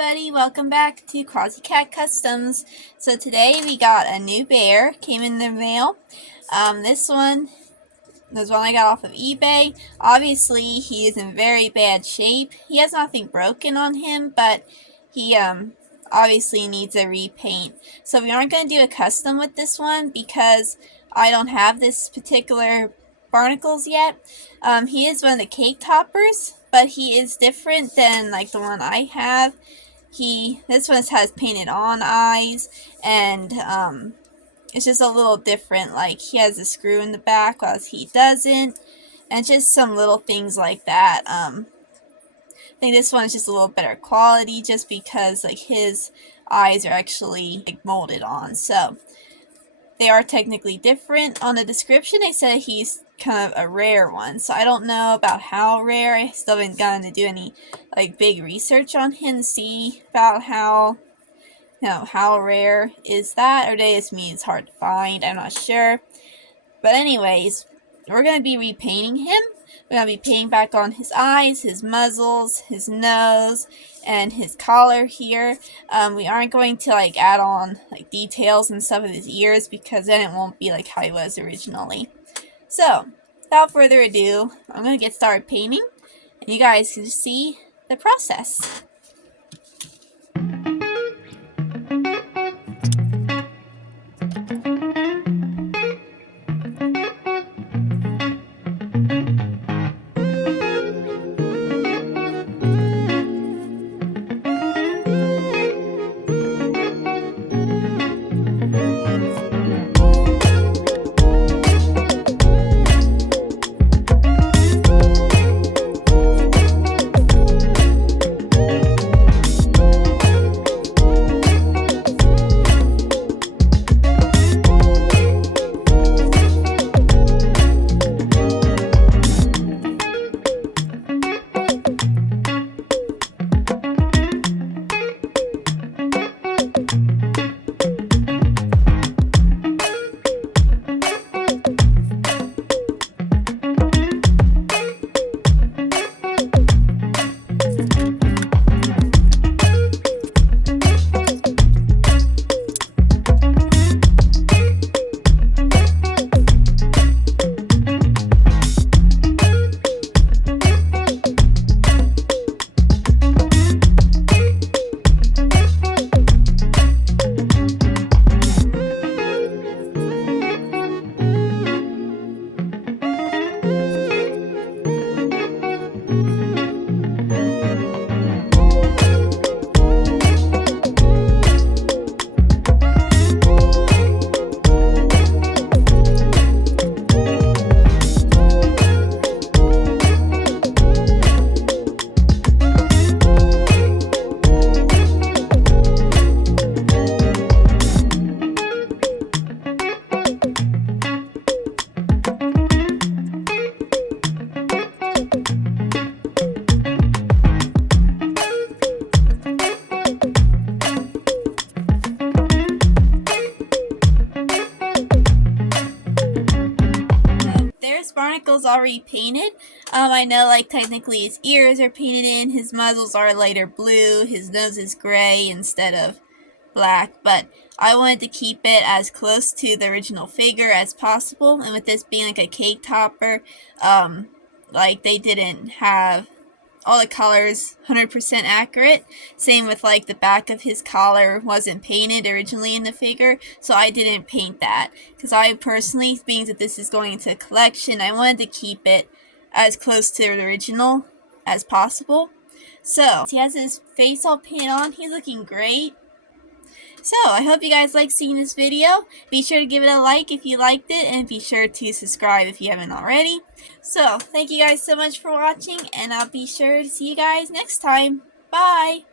everybody, welcome back to Quasi Cat Customs. So today we got a new bear, came in the mail. This one was one I got off of eBay. Obviously he is in very bad shape. He has nothing broken on him, but he obviously needs a repaint. So we aren't going to do a custom with this one because I don't have this particular Barnacles yet. He is one of the cake toppers, but he is different than like the one I have. This one has painted on eyes, and it's just a little different. Like he has a screw in the back, while he doesn't, and just some little things like that. I think this one is just a little better quality, just because like his eyes are actually like molded on, so they are technically different. On the description they said he's kind of a rare one, so I don't know about how rare. I still haven't gotten to do any like big research on him to see about how rare is that, or just means it's hard to find. I'm not sure. But anyways, we're going to be repainting him. We're going to be painting back on his eyes, his muzzles, his nose, and his collar here. We aren't going to like add on like details and stuff of his ears, because then it won't be like how he was originally. So, without further ado, I'm going to get started painting, and you guys can see the process. Barnacles already painted. I know like technically his ears are painted in, his muzzles are lighter blue, his nose is gray instead of black, but I wanted to keep it as close to the original figure as possible, and with this being like a cake topper, like they didn't have all the colors 100% accurate. Same with like the back of his collar wasn't painted originally in the figure, so I didn't paint that, because I personally, being that this is going into a collection, I wanted to keep it as close to the original as possible. So he has his face all painted on. He's looking great. So, I hope you guys like seeing this video. Be sure to give it a like if you liked it, and be sure to subscribe if you haven't already. So, thank you guys so much for watching, and I'll be sure to see you guys next time. Bye!